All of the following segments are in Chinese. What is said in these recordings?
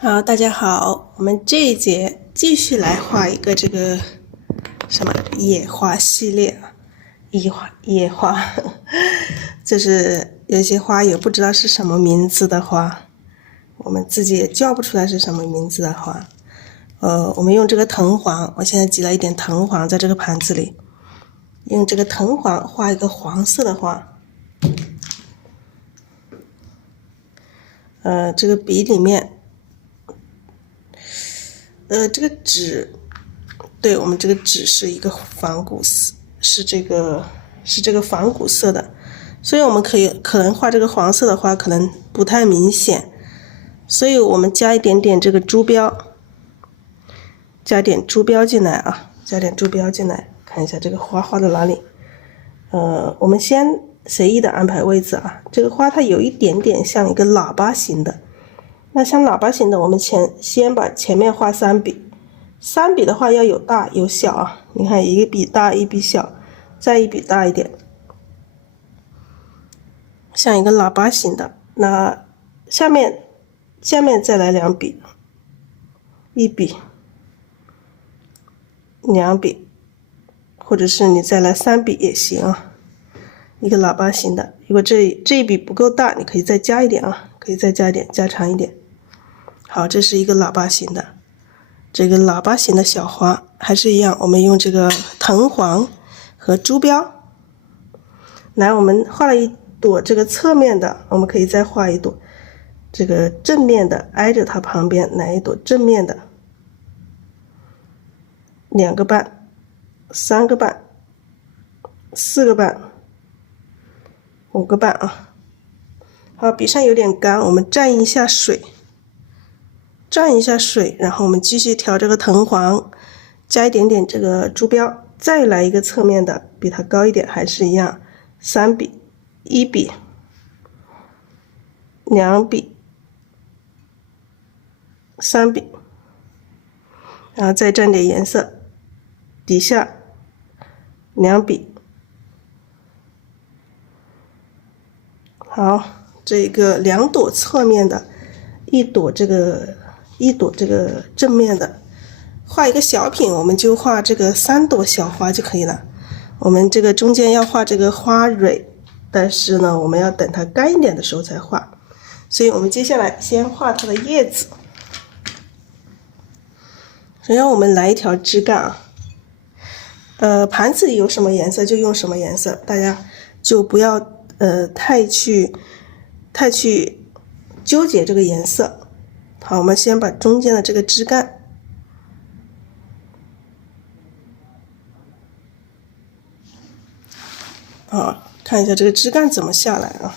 好，大家好，我们这一节继续来画一个这个什么野花系列啊，野花，就是有些花也不知道是什么名字的花，我们自己也叫不出来是什么名字的花。我们用这个藤黄，我现在挤了一点藤黄在这个盘子里，用这个藤黄画一个黄色的花。这个笔里面。这个纸，对，我们这个纸是一个仿古色，是这个仿古色的，所以我们可能画这个黄色的花可能不太明显，所以我们加一点点这个珠标，加点珠标进来啊，加点珠标进来，看一下这个花画到哪里。我们先随意的安排位置啊，这个花它有一点点像一个喇叭形的。那像喇叭形的，我们先把前面画3笔，3笔的话要有大有小啊。你看一笔大一笔小，再一笔大一点，像一个喇叭形的。那下面再来2笔，1笔、2笔，或者是你再来3笔也行啊。一个喇叭形的，如果这一笔不够大，你可以再加一点啊，可以再加一点，加长一点。好，这是一个喇叭形的，这个喇叭形的小花还是一样，我们用这个藤黄和珠标。来，我们画了一朵这个侧面的，我们可以再画一朵这个正面的，挨着它旁边来一朵正面的，2个瓣、3个瓣、4个瓣、5个瓣啊。好，笔上有点干，我们蘸一下水。然后我们继续调这个藤黄，加一点点这个珠标，再来一个侧面的，比它高一点，还是一样，3笔、1笔、2笔、3笔，然后再蘸点颜色，底下2笔。好，这个2朵侧面的，一朵这个正面的，画一个小品，我们就画这个3朵小花就可以了。我们这个中间要画这个花蕊，但是呢，我们要等它干一点的时候才画，所以我们接下来先画它的叶子。首先我们来一条枝干啊，盘子里有什么颜色就用什么颜色，大家就不要太去纠结这个颜色。好，我们先把中间的这个枝干，看一下这个枝干怎么下来啊。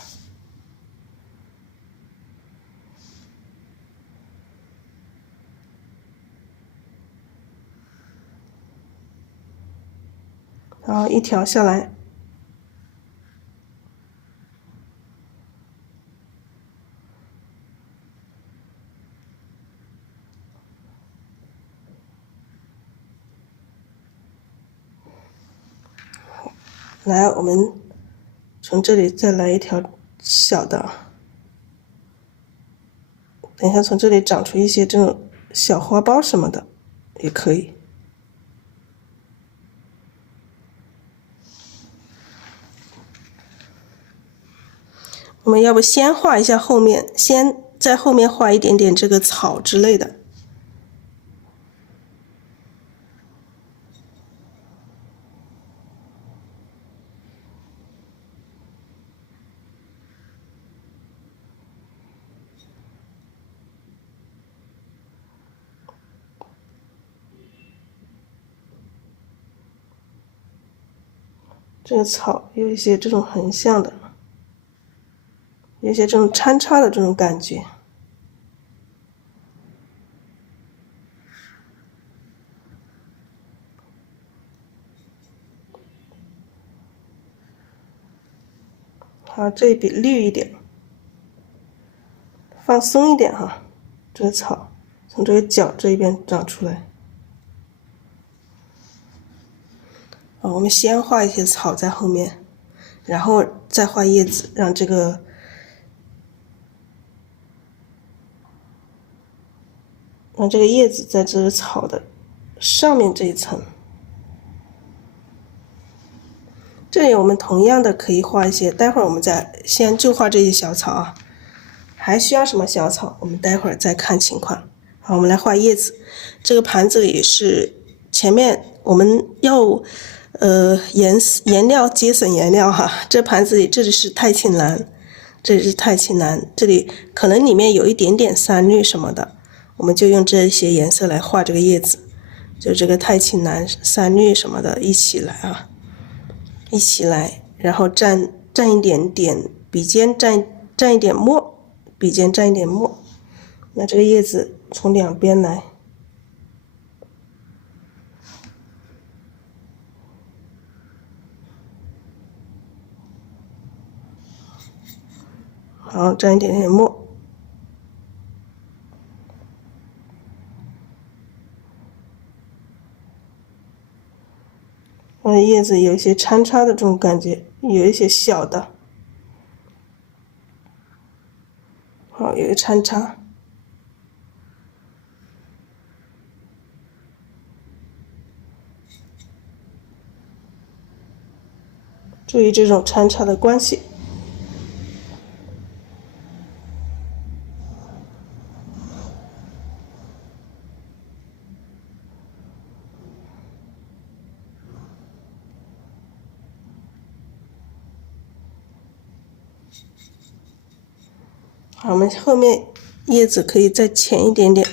然后一条下来，来，我们从这里再来一条小的，等一下从这里长出一些这种小花苞什么的也可以。我们要不先画一下后面，先在后面画一点点这个草之类的。这个草有一些这种横向的，有一些这种穿插的这种感觉。好，这一笔绿一点，放松一点哈，这个草从这个角这一边长出来。我们先画一些草在后面，然后再画叶子，让这个那这个叶子在这个草的上面这一层。这里我们同样的可以画一些，待会儿我们先就画这些小草啊。还需要什么小草？我们待会儿再看情况。好，我们来画叶子。这个盘子里是前面我们要颜料节省颜料哈。这盘子里这里是太青蓝，这里是太青蓝，这里可能里面有一点点山绿什么的，我们就用这些颜色来画这个叶子，就这个太青蓝、山绿什么的一起来啊，一起来，然后蘸一点点笔尖，蘸一点墨，笔尖蘸一点墨。那这个叶子从两边来。好，蘸一点点墨。叶子有一些参差的这种感觉，有一些小的。好，有一个参差。注意这种参差的关系。好，我们后面叶子可以再浅一点点。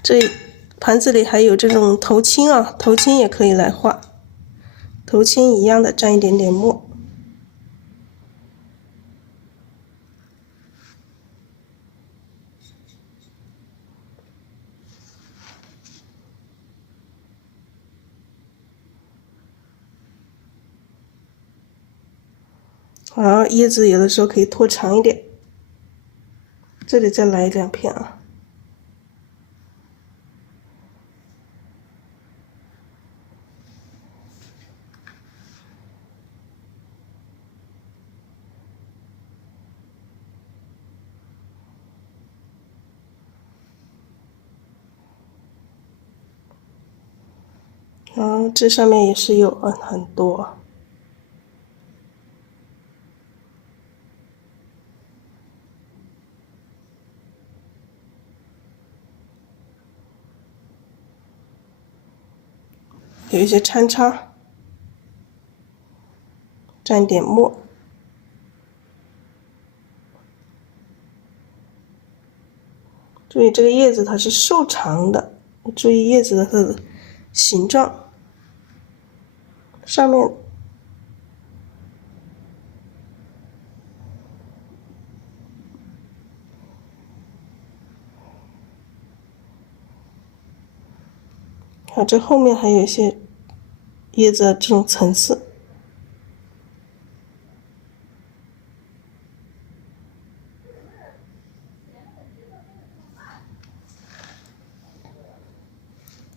这盘子里还有这种头青啊，头青也可以来画。头青一样的蘸一点点墨。好，叶子有的时候可以拖长一点。这里再来2片啊。然后这上面也是有很多。有一些参差，蘸点墨。注意这个叶子它是瘦长的，注意叶子的它的形状，上面看这后面还有一些叶子的这种层次。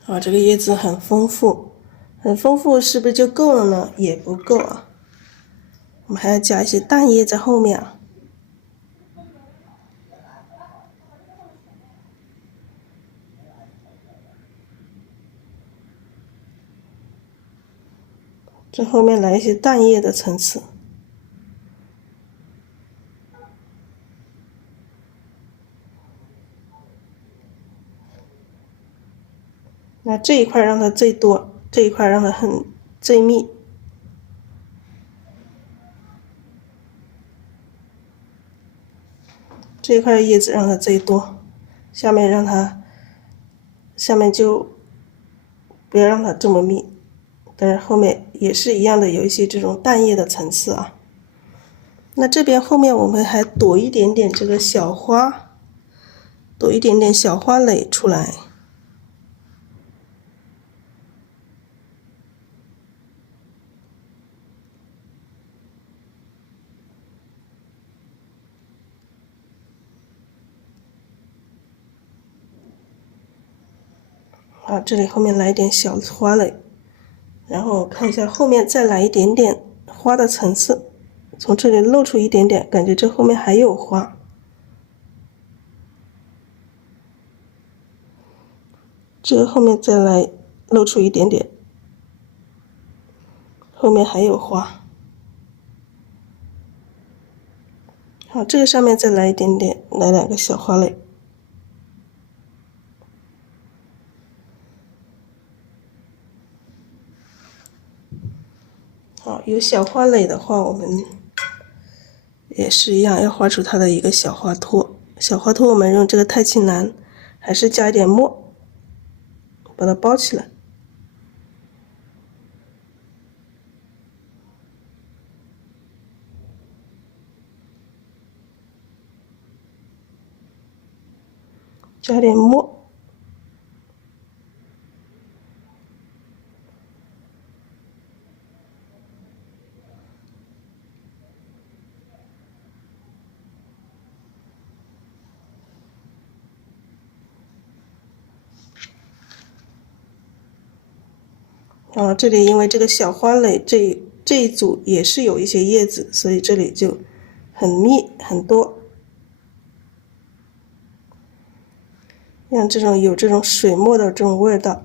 啊，这个叶子很丰富，很丰富，是不是就够了呢？也不够啊，我们还要加一些淡叶在后面啊。这后面来一些淡叶的层次。那这一块让它最多，这一块让它最密。这一块叶子让它最多，下面就不要让它这么密，但是后面也是一样的，有一些这种淡叶的层次啊。那这边后面我们还躲一点点这个小花，躲一点点小花蕾出来。啊，这里后面来一点小花蕾，然后看一下后面再来一点点花的层次，从这里露出一点点，感觉这后面还有花。这个后面再来露出一点点，后面还有花。好，这个上面再来一点点，来2个小花蕾。好，有小花蕾的话，我们也是一样，要画出它的一个小花托。小花托我们用这个太清蓝，还是加一点墨，把它包起来。加点墨。这里因为这个小花蕾这一组也是有一些叶子，所以这里就很密很多。像这种有这种水墨的这种味道。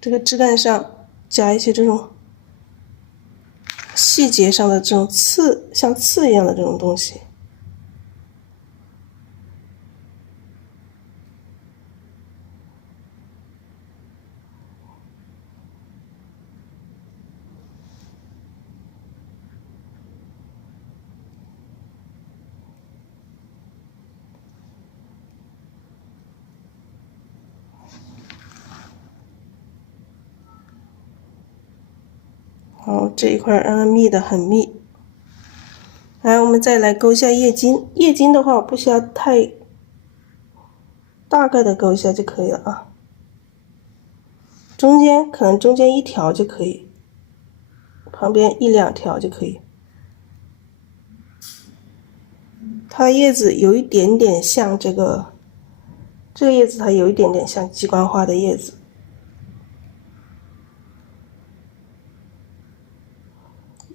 这个枝干上加一些这种细节上的这种刺，像刺一样的这种东西。好，这一块让它密的很密。来，我们再来勾一下叶茎。叶茎的话，我不需要太大概的勾一下就可以了啊。中间可能中间1条就可以，旁边1、2条就可以。它叶子有一点点像这个叶子，它有一点点像鸡冠花的叶子。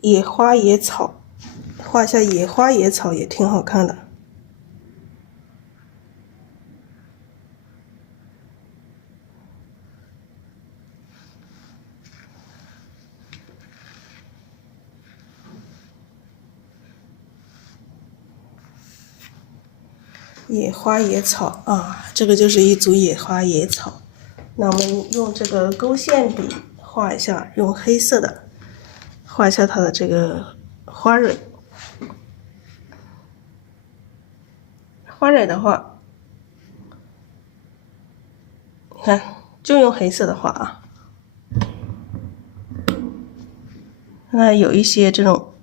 野花野草，画一下野花野草也挺好看的。野花野草啊，这个就是一组野花野草。那我们用这个勾线笔画一下，用黑色的画一下它的这个花蕊。花蕊的话，你看就用黑色的画啊。那有一些这种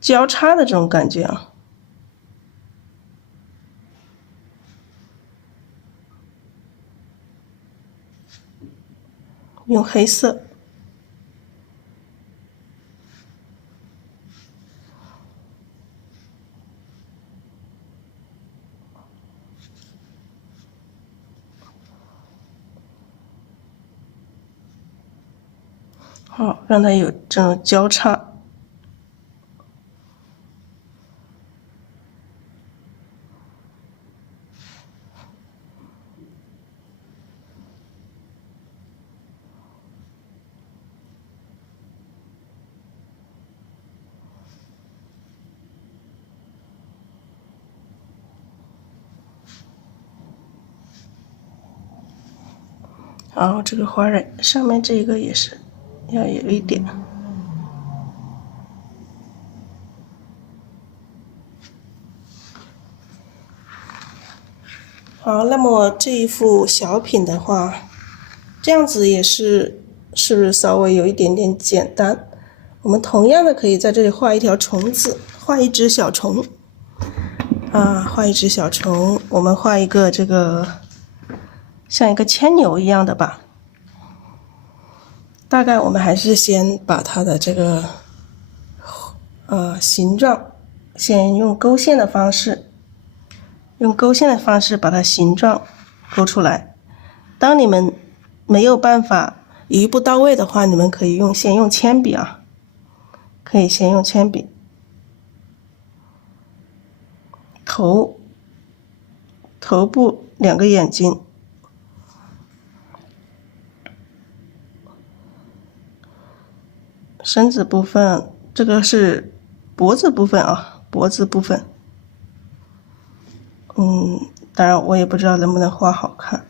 交叉的这种感觉啊。用黑色。好，让它有这种交叉。然后这个花蕊上面这个也是要有一点。好，那么这一幅小品的话，这样子也是不是稍微有一点点简单？我们同样的可以在这里画一条虫子，画一只小虫。画一只小虫，我们画一个这个像一个牵牛一样的吧。大概我们还是先把它的这个形状，先用勾线的方式把它形状勾出来。当你们没有办法一步到位的话，你们可以先用铅笔啊，可以先用铅笔。头部2个眼睛，身子部分，这个是脖子部分啊，脖子部分。当然我也不知道能不能画好看。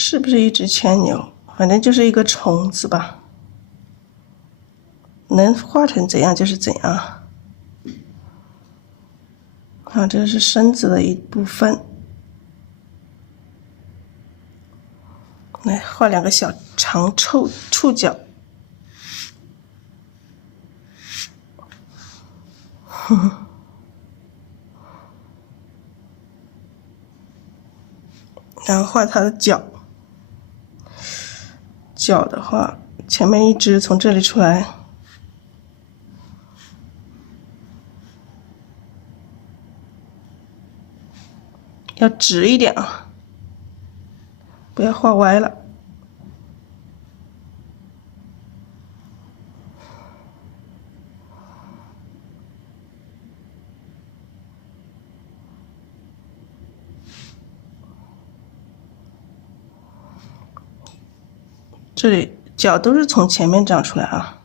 是不是一只牵牛？反正就是一个虫子吧，能画成怎样就是怎样。这是身子的一部分。来画2个小长触角。然后画它的脚。脚的话，前面一只从这里出来，要直一点啊，不要画歪了。这里脚都是从前面长出来啊。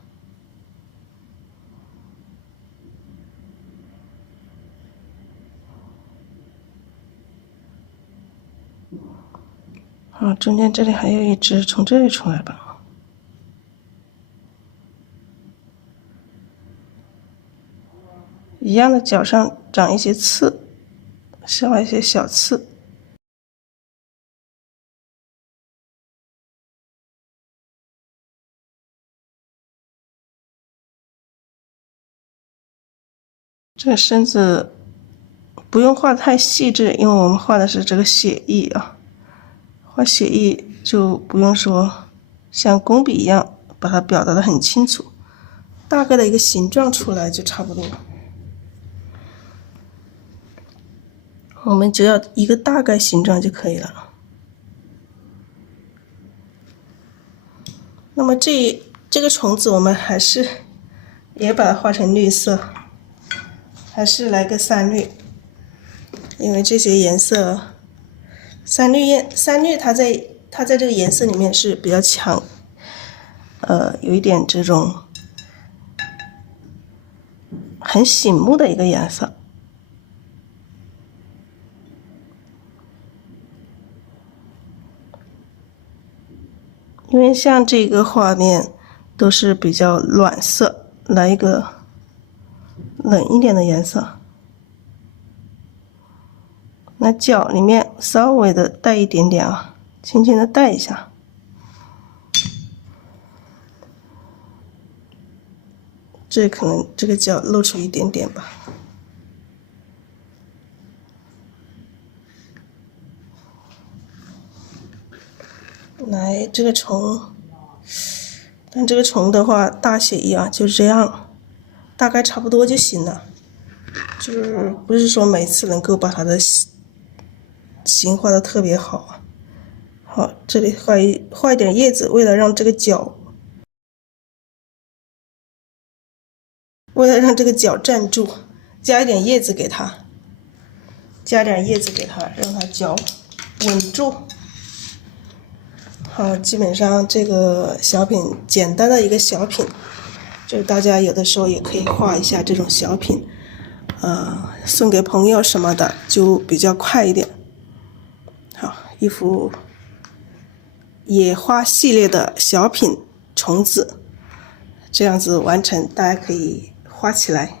中间这里还有一只从这里出来吧。一样的，脚上长一些刺，画一些小刺。这个身子不用画太细致，因为我们画的是这个血意啊。画血意就不用说像工笔一样把它表达得很清楚，大概的一个形状出来就差不多了。我们只要一个大概形状就可以了。那么这个虫子我们还是也把它画成绿色，还是来个3绿，因为这些颜色3绿它在这个颜色里面是比较强，有一点这种很醒目的一个颜色。因为像这个画面都是比较暖色，来一个冷一点的颜色。那脚里面稍微的带一点点啊，轻轻的带一下。这可能这个脚露出一点点吧。来，这个虫，但这个虫的话，大写意啊，就是这样，大概差不多就行了。就是不是说每次能够把它的形画的特别好啊。好，这里画一点叶子，为了让这个脚站住，加一点叶子给它，让它脚稳住。好，基本上这个小品，简单的一个小品，就是大家有的时候也可以画一下这种小品，送给朋友什么的就比较快一点。好，一幅野花系列的小品虫子，这样子完成，大家可以画起来。